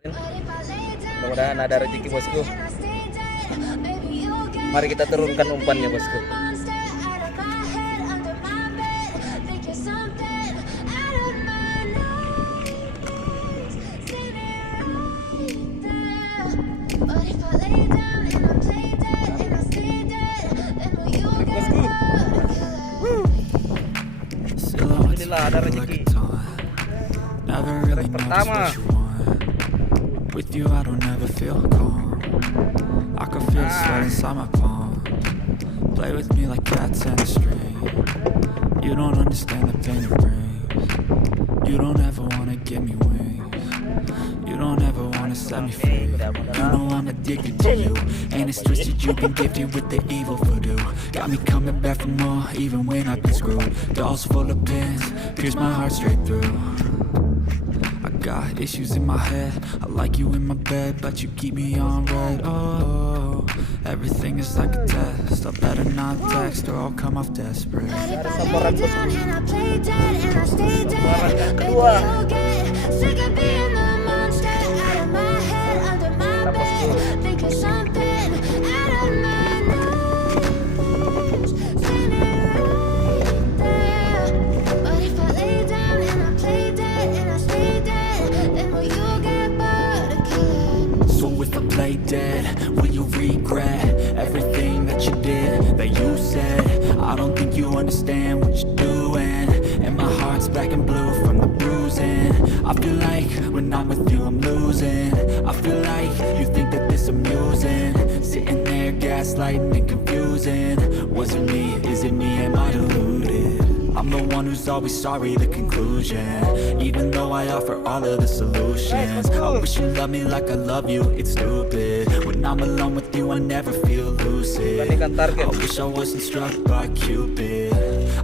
Mudah-mudahan ada rezeki bosku. Mari kita turunkan umpannya bosku. Bosku. Alhamdulillah ada rezeki. Strike pertama. With you I don't ever feel calm. I can feel the sweat inside my palm. Play with me like cats and a string. You don't understand the pain it brings. You don't ever wanna give me wings. You don't ever wanna set me free. You know I'm addicted to you, and it's twisted. You've been gifted with the evil voodoo. Got me coming back for more, even when I've been screwed. Dolls full of pins, pierce my heart straight through. Got issues in my head. I like you in my bed, but you keep me on red. Oh, everything is like a test. I better not text or I'll come off desperate. Sambaran kedua. Dead, will you regret everything that you did, that you said? I don't think you understand what you're doing, and my heart's black and blue from the bruising. I feel like when I'm with you I'm losing. I feel like you think that this amusing, sitting there gaslighting and confusing. Was it me? Is it me? Am I deluded? I'm the one who's always sorry, the conclusion. Even though I offer all of the solutions, I wish you loved me like I love you, it's stupid. When I'm alone with you, I never feel lucid. I wish I wasn't struck by Cupid.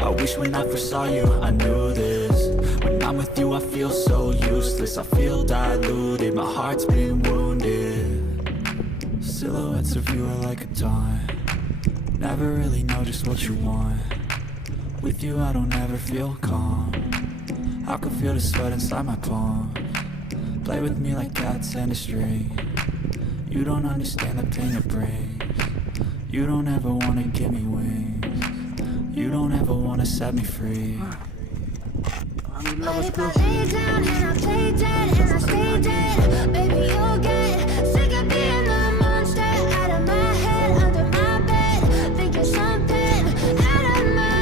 I wish when I first saw you, I knew this. When I'm with you, I feel so useless. I feel diluted, my heart's been wounded. Silhouettes of you are like a taunt. Never really know just what you want. With you I don't ever feel calm. I can feel the sweat inside my palm. Play with me like cats and a string. You don't understand the pain it brings. You don't ever wanna give me wings. You don't ever wanna set me free. But if I lay down and I play dead and I stay dead, baby you'll get sick of being the monster out of my head, under my bed, thinking something out of my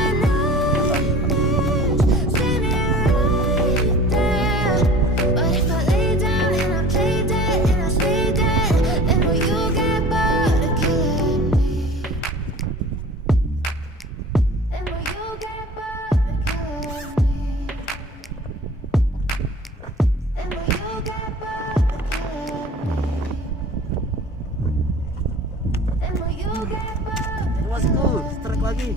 Bosku, strike lagi.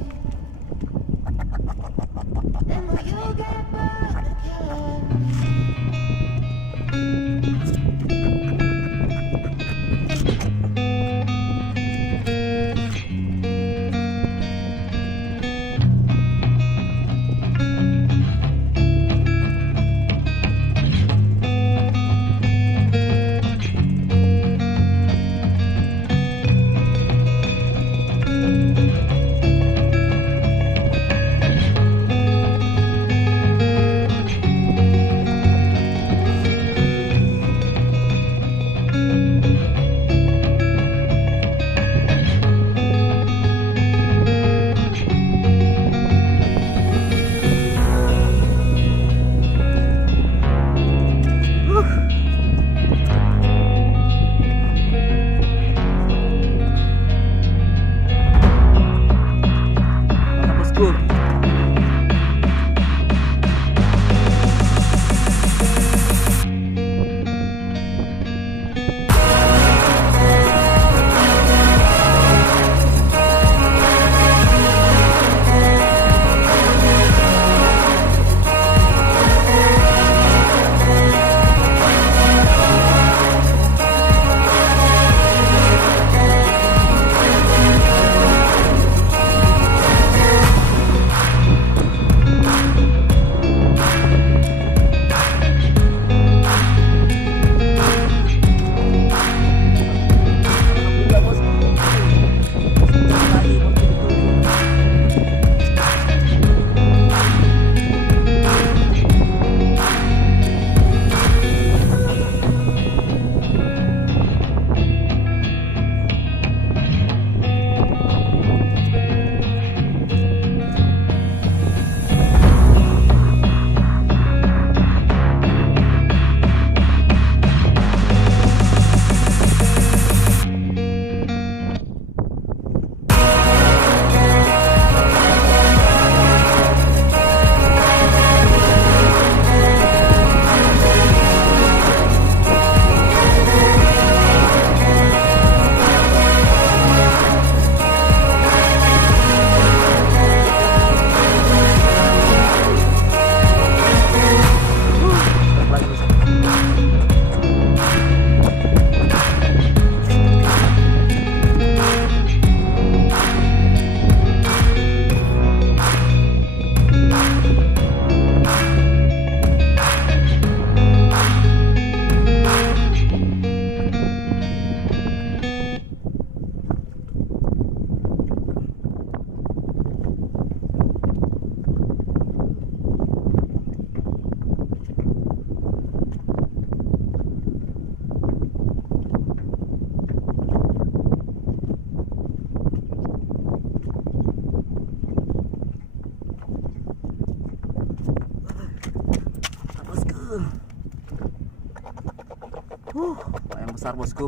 Lumayan besar bosku.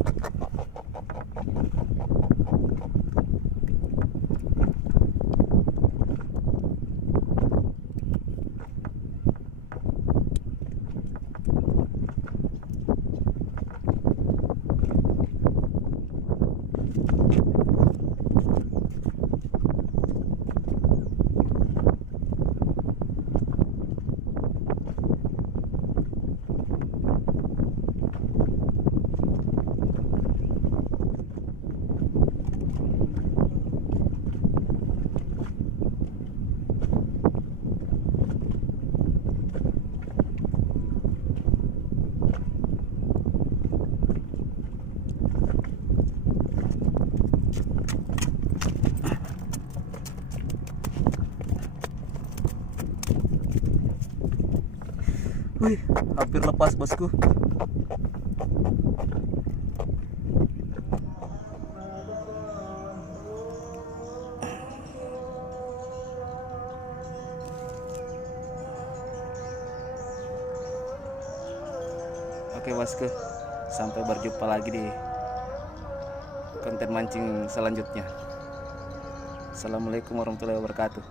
Wih, hampir lepas bosku. Oke bosku, sampai berjumpa lagi di konten mancing selanjutnya. Assalamualaikum warahmatullahi wabarakatuh.